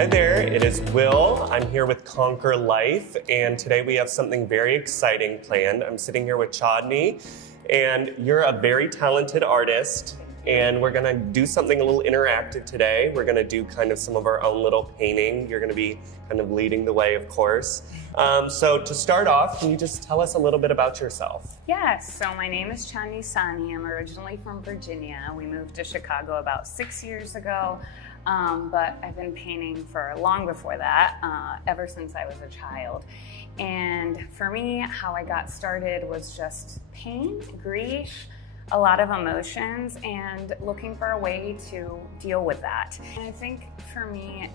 Hi there, it is Will. I'm here with Conquer Life, and today we have something very exciting planned. I'm sitting here with Chandni, and you're a very talented artist, and we're gonna do something a little interactive today. We're gonna do kind of some of our own little painting. You're gonna be kind of leading the way, of course. So to start off, can you just tell us a little bit about yourself? Yes, so my name is Chandni. I'm originally from Virginia. We moved to Chicago about 6 years ago. But I've been painting for long before that, ever since I was a child. And for me, how I got started was just pain, grief, a lot of emotions, and looking for a way to deal with that. And I think for me,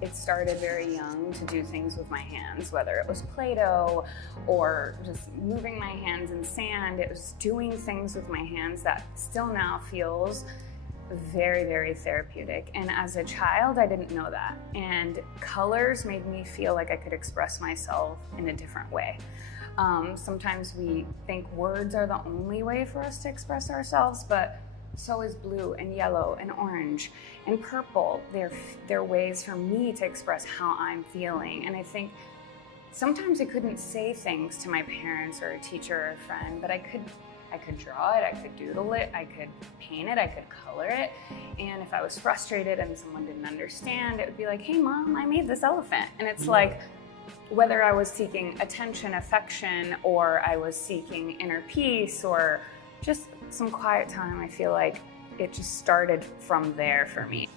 it started very young to do things with my hands, whether it was Play-Doh or just moving my hands in sand. It was doing things with my hands that still now feels very, very therapeutic. And as a child, I didn't know that. And colors made me feel like I could express myself in a different way. Sometimes we think words are the only way for us to express ourselves, but so is blue and yellow and orange and purple. They're ways for me to express how I'm feeling. And I think sometimes I couldn't say things to my parents or a teacher or a friend, but I could draw it, I could doodle it, I could paint it, I could color it. And if I was frustrated and someone didn't understand, it would be like, hey mom, I made this elephant. And it's like, whether I was seeking attention, affection, or I was seeking inner peace or just some quiet time, I feel like it just started from there for me.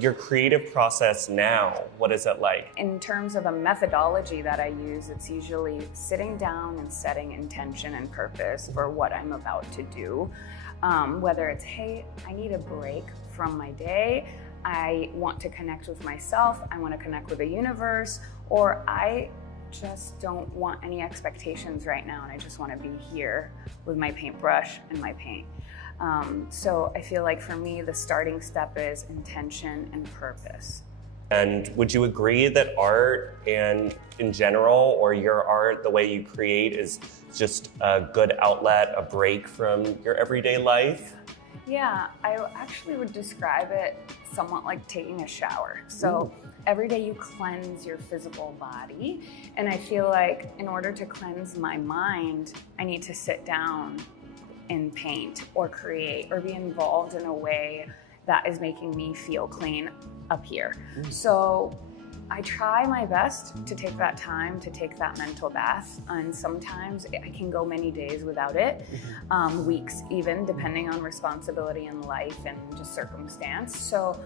Your creative process now, what is it like? In terms of a methodology that I use, it's usually sitting down and setting intention and purpose for what I'm about to do. Whether it's, hey, I need a break from my day, I want to connect with myself, I want to connect with the universe, or I just don't want any expectations right now and I just want to be here with my paintbrush and my paint. So I feel like for me, the starting step is intention and purpose. And would you agree that art and in general, or your art, the way you create, is just a good outlet, a break from your everyday life? Yeah, I actually would describe it somewhat like taking a shower. So every day you cleanse your physical body. And I feel like in order to cleanse my mind, I need to sit down and paint or create or be involved in a way that is making me feel clean up here. So I try my best to take that time, to take that mental bath. And sometimes I can go many days without it, weeks even, depending on responsibility in life and just circumstance. So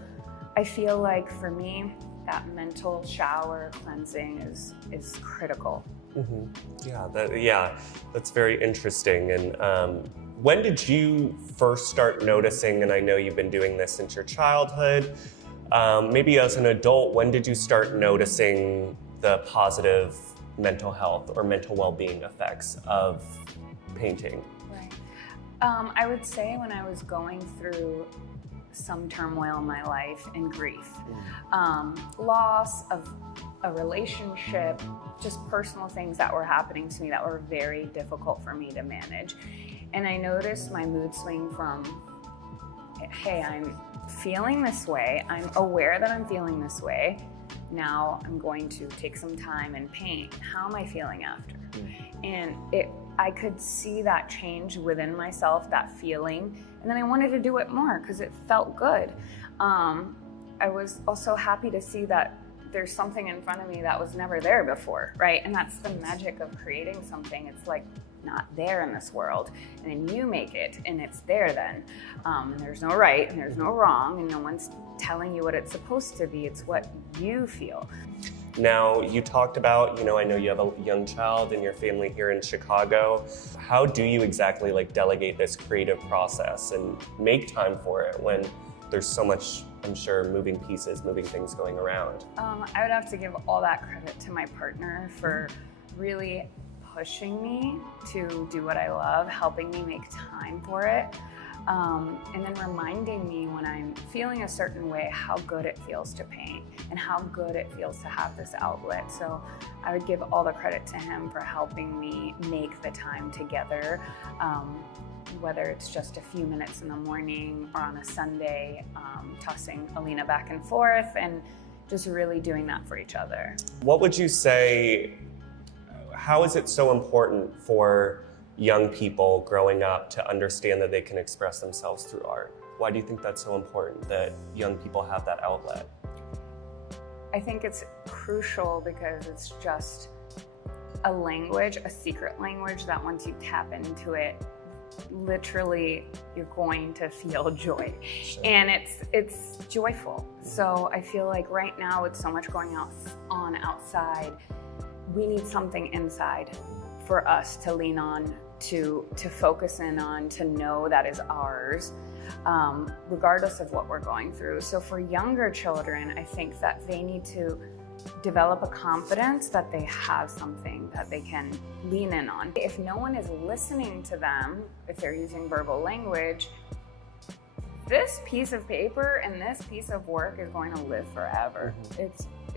I feel like for me, that mental shower cleansing is critical. That's very interesting. And when did you first start noticing, and I know you've been doing this since your childhood, maybe as an adult, when did you start noticing the positive mental health or mental well-being effects of painting? Right. I would say when I was going through some turmoil in my life and grief, loss of a relationship, just personal things that were happening to me that were very difficult for me to manage. And I noticed my mood swing from, hey, I'm feeling this way, I'm aware that I'm feeling this way, now I'm going to take some time and paint. How am I feeling after? And I could see that change within myself, that feeling, and then I wanted to do it more because it felt good. I was also happy to see that there's something in front of me that was never there before, right? And that's the magic of creating something. It's like not there in this world, and then you make it, and it's there then. And there's no right, and there's no wrong, and no one's telling you what it's supposed to be. It's what you feel. Now, you talked about, I know you have a young child in your family here in Chicago. How do you exactly delegate this creative process and make time for it when there's so much, I'm sure, moving pieces, moving things going around? I would have to give all that credit to my partner for really pushing me to do what I love, helping me make time for it. And then reminding me when I'm feeling a certain way how good it feels to paint and how good it feels to have this outlet. So I would give all the credit to him for helping me make the time together, whether it's just a few minutes in the morning or on a Sunday, tossing Alina back and forth and just really doing that for each other. What would you say, how is it so important for young people growing up to understand that they can express themselves through art? Why do you think that's so important that young people have that outlet? I think it's crucial because it's just a language, a secret language that once you tap into it, literally you're going to feel joy. Sure. And it's joyful. So I feel like right now with so much going on outside, we need something inside for us to lean on, to focus in on, to know that is ours, regardless of what we're going through. So for younger children, I think that they need to develop a confidence that they have something that they can lean in on. If no one is listening to them, if they're using verbal language, this piece of paper and this piece of work is going to live forever.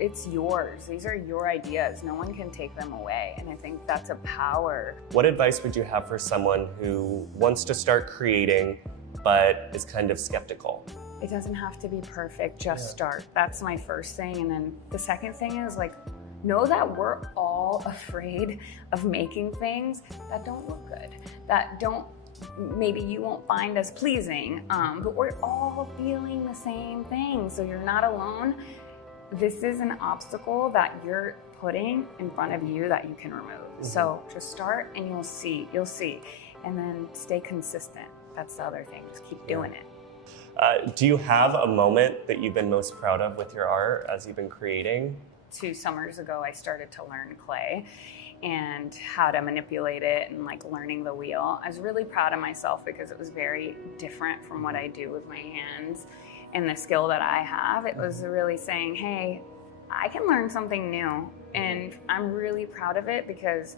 It's yours. These are your ideas. No one can take them away. And I think that's a power. What advice would you have for someone who wants to start creating but is kind of skeptical? It doesn't have to be perfect, just start. That's my first thing. And then the second thing is like, know that we're all afraid of making things that don't look good, that maybe you won't find as pleasing, but we're all feeling the same thing. So you're not alone. This is an obstacle that you're putting in front of you that you can remove. So just start and you'll see. And then stay consistent. That's the other thing, just keep doing it. Do you have a moment that you've been most proud of with your art as you've been creating? 2 summers ago, I started to learn clay and how to manipulate it and like learning the wheel. I was really proud of myself because it was very different from what I do with my hands and the skill that I have. It was really saying, hey, I can learn something new. And I'm really proud of it because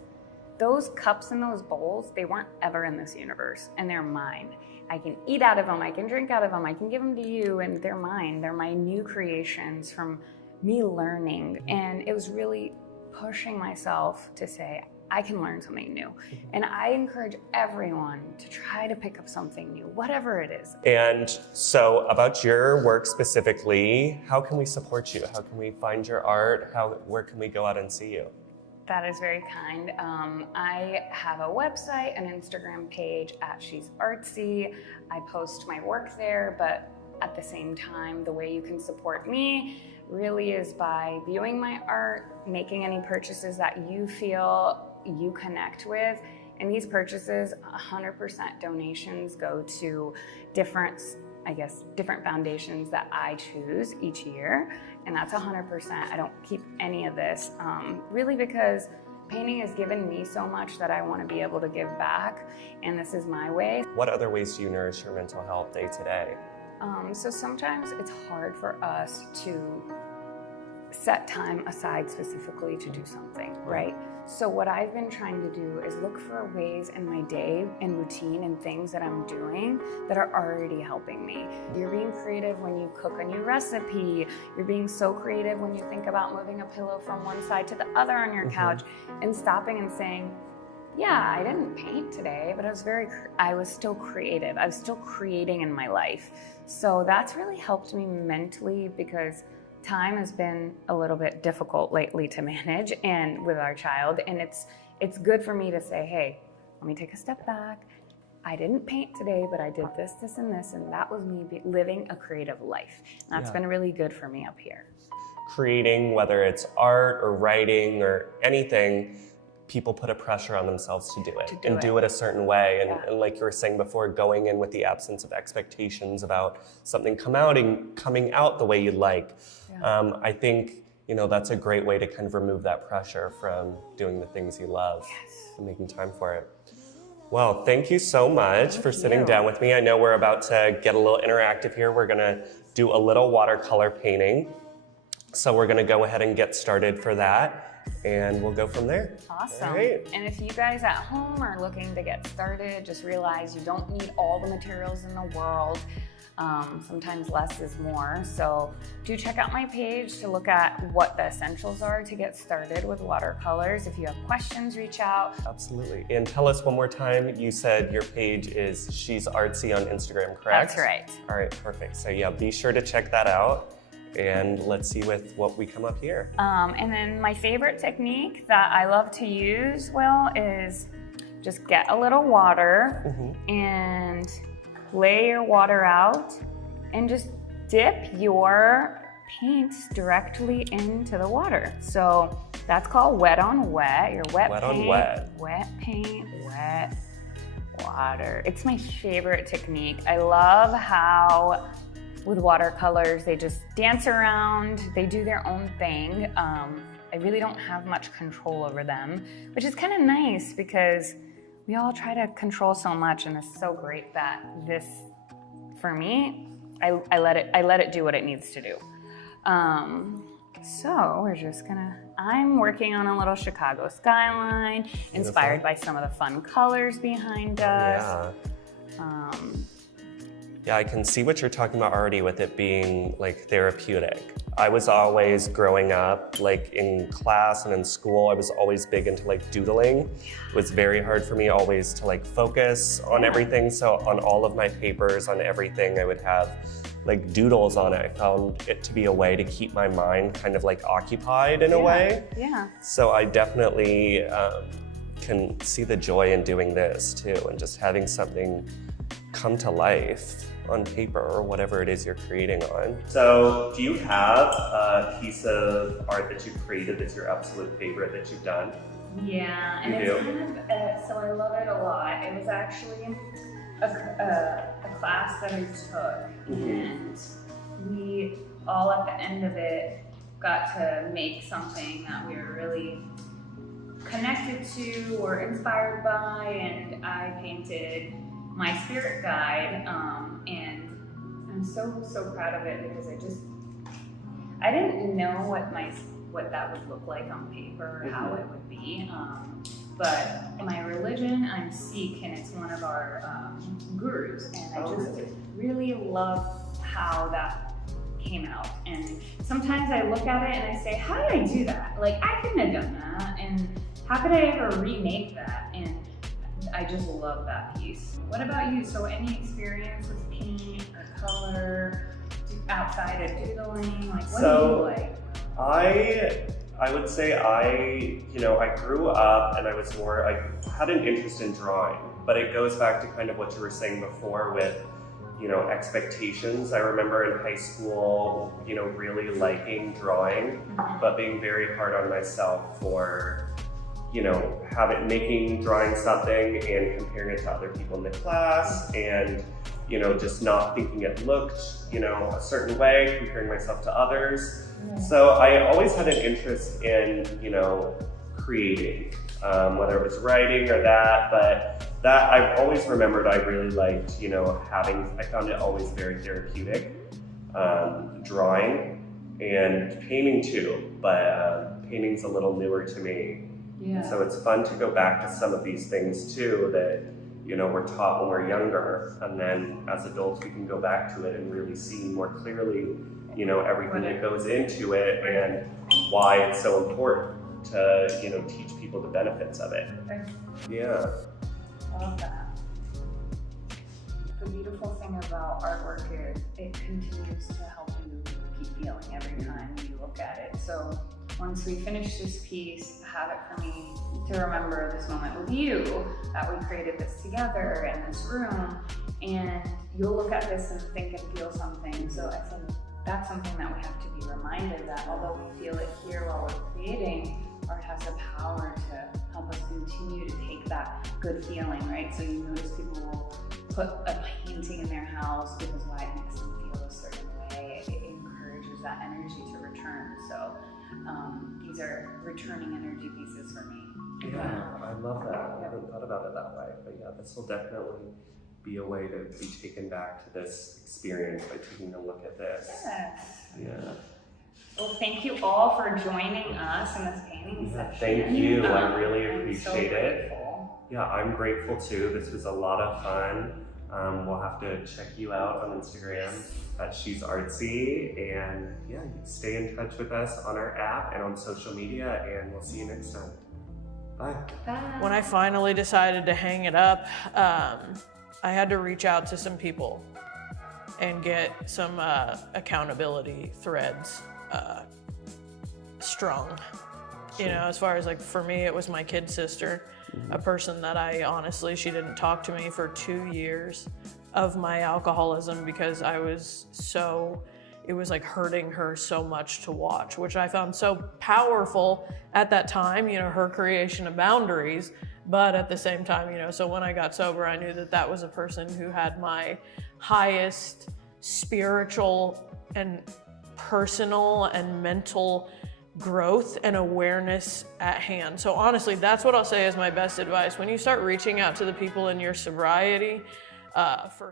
those cups and those bowls, they weren't ever in this universe and they're mine. I can eat out of them, I can drink out of them, I can give them to you, and they're mine. They're my new creations from me learning. And it was really pushing myself to say, I can learn something new. And I encourage everyone to try to pick up something new, whatever it is. And so about your work specifically, how can we support you? How can we find your art? Where can we go out and see you? That is very kind. I have a website, an Instagram page at She's Artsy. I post my work there, but at the same time, the way you can support me really is by viewing my art, making any purchases that you feel you connect with. And these purchases, 100% donations go to different foundations that I choose each year. And that's 100%. I don't keep any of this, really because painting has given me so much that I want to be able to give back. And this is my way. What other ways do you nourish your mental health day to day? So sometimes it's hard for us to set time aside specifically to do something, right? So what I've been trying to do is look for ways in my day and routine and things that I'm doing that are already helping me. You're being creative when you cook a new recipe. You're being so creative when you think about moving a pillow from one side to the other on your couch and stopping and saying, yeah, I didn't paint today, but I was still creative. I was still creating in my life. So that's really helped me mentally because time has been a little bit difficult lately to manage and with our child. And it's good for me to say, hey, let me take a step back. I didn't paint today, but I did this, this, and this. And that was me living a creative life. And that's been really good for me up here. Creating, whether it's art or writing or anything, people put a pressure on themselves to do it a certain way. And like you were saying before, going in with the absence of expectations about something coming out the way you'd like. I think, that's a great way to kind of remove that pressure from doing the things you love and making time for it. Well, thank you so much for sitting down with me. I know we're about to get a little interactive here. We're gonna do a little watercolor painting. So we're gonna go ahead and get started for that. And we'll go from there. Awesome. All right. And if you guys at home are looking to get started, just realize you don't need all the materials in the world. Sometimes less is more. So do check out my page to look at what the essentials are to get started with watercolors. If you have questions, reach out. Absolutely. And tell us one more time, you said your page is She's Artsy on Instagram, correct? That's right. All right, perfect. So yeah, be sure to check that out. And let's see with what we come up here. And then my favorite technique that I love to use, Will, is just get a little water and lay your water out and just dip your paint directly into the water. So that's called wet on wet. Your wet paint, wet paint, wet water. It's my favorite technique. I love how with watercolors, they just dance around, they do their own thing. I really don't have much control over them, which is kind of nice because we all try to control so much, and it's so great that this, for me, I let it do what it needs to do. So we're just I'm working on a little Chicago skyline, inspired by some of the fun colors behind us. Yeah, I can see what you're talking about already with it being like therapeutic. I was always growing up, like in class and in school, I was always big into like doodling. It was very hard for me always to like focus on everything. So on all of my papers, on everything, I would have like doodles on it. I found it to be a way to keep my mind kind of like occupied in a way. Yeah. So I definitely can see the joy in doing this too, and just having something come to life on paper or whatever it is you're creating on. So do you have a piece of art that you've created that's your absolute favorite that you've done? Yeah, and it's kind of, so I love it a lot. It was actually a class that I took, and we all at the end of it got to make something that we were really connected to or inspired by, and I painted my spirit guide, and I'm so proud of it because I didn't know what that would look like on paper or how it would be, but my religion, I'm Sikh, and it's one of our gurus, and I just really love how that came out. And sometimes I look at it and I say, how did I do that? Like, I couldn't have done that, and how could I ever remake that? And I just love that piece. What about you? So any experience with paint or color outside of doodling? Like, what do you like? I would say I grew up and I had an interest in drawing, but it goes back to kind of what you were saying before with, expectations. I remember in high school, really liking drawing, but being very hard on myself for drawing something and comparing it to other people in the class, and just not thinking it looked a certain way, comparing myself to others. So I always had an interest in creating, whether it was writing or that, but that I've always remembered I really liked I found it always very therapeutic, drawing and painting too, but painting's a little newer to me. Yeah. So it's fun to go back to some of these things too that we're taught when we're younger, and then as adults we can go back to it and really see more clearly everything that goes into it and why it's so important to teach people the benefits of it. Okay. Yeah. I love that. The beautiful thing about artwork is it continues to help you keep feeling every time you look at it. So once we finish this piece, have it for me to remember this moment with you, that we created this together in this room, and you'll look at this and think and feel something. So I think that's something that we have to be reminded that although we feel it here while we're creating, art has the power to help us continue to take that good feeling, right? So you notice people will put a painting in their house because why it makes them feel a certain way. It encourages that energy to return. So these are returning energy pieces for me. Yeah, I love that. I haven't thought about it that way, but yeah, this will definitely be a way to be taken back to this experience by taking a look at this. Yes. Yeah. Well, thank you all for joining us in this painting session. Thank you. I really appreciate it. Grateful. Yeah, I'm grateful too. This was a lot of fun. We'll have to check you out on Instagram at She's Artsy, and yeah, stay in touch with us on our app and on social media, and we'll see you next time. Bye. Bye. When I finally decided to hang it up, I had to reach out to some people. and get some accountability threads strung. You know, as far as like for me, it was my kid sister, a person that I honestly, she didn't talk to me for 2 years of my alcoholism because I was so, it was like hurting her so much to watch, which I found so powerful at that time, you know, her creation of boundaries. But at the same time, you know, so when I got sober, I knew that that was a person who had my highest spiritual and personal and mental growth and awareness at hand. So honestly, that's what I'll say is my best advice. When you start reaching out to the people in your sobriety for